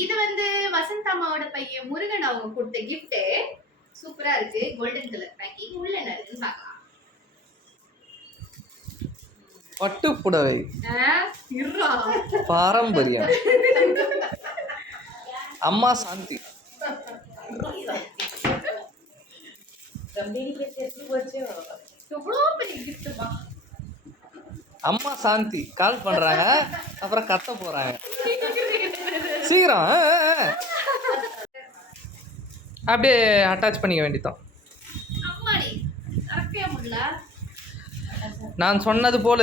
இது வந்து வசந்த் அம்மாவோட பையன் முருகன் அவங்க கொடுத்த கிஃப்ட். சூப்பரா இருக்கு. Golden colour packing. உள்ள என்ன இருக்குன்னு பார்க்கலாம். பட்டு புடவை பாரம்பரியம். அம்மா சாந்தி. அம்மா சாந்தி கால் பண்றாங்க, அப்புறம் கத்த போறாங்க. சீக்கிரம் அப்படியே அட்டாச் பண்ணிக்க வேண்டியதான். நான் சொன்னது போல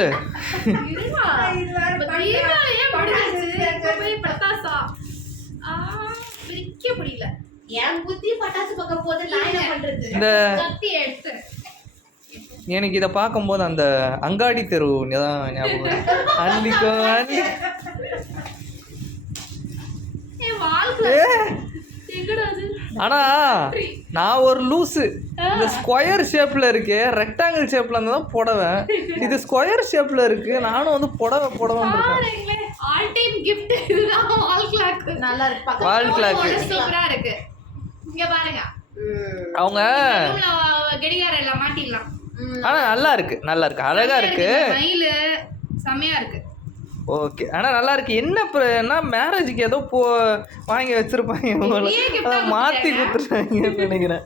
எனக்கு இதை பார்க்கும்போது அந்த அங்காடி தெரு ஞாபகம். அள்ளிக்கோ அள்ளி. ஆனா நான் ஒரு லூசு. இந்த ஸ்கொயர் ஷேப்ல இருக்கு, ரெக்டாங்கிள் ஷேப்ல இருந்தா தான் புடவை. இது ஸ்கொயர் ஷேப்ல இருக்கு. நானும் வந்து புடவை இருக்கேன். ஆல் டைம் gift இதுதான். வால் கிளாக் நல்லா இருக்கு. வால் கிளாக் சூப்பரா இருக்கு. இங்க பாருங்க, அவங்க கடிகாரம் எல்லாம் மாட்டிடலாம். ஆனா நல்லா இருக்கு, அழகா இருக்கு. மயிலு செமையா இருக்கு. ஓகே, ஆனா நல்லா இருக்கு. என்ன மேரேஜுக்கு ஏதோ வாங்கி வச்சிருப்பாங்க, மாத்தி கொடுத்துருவாங்க நினைக்கிறேன்.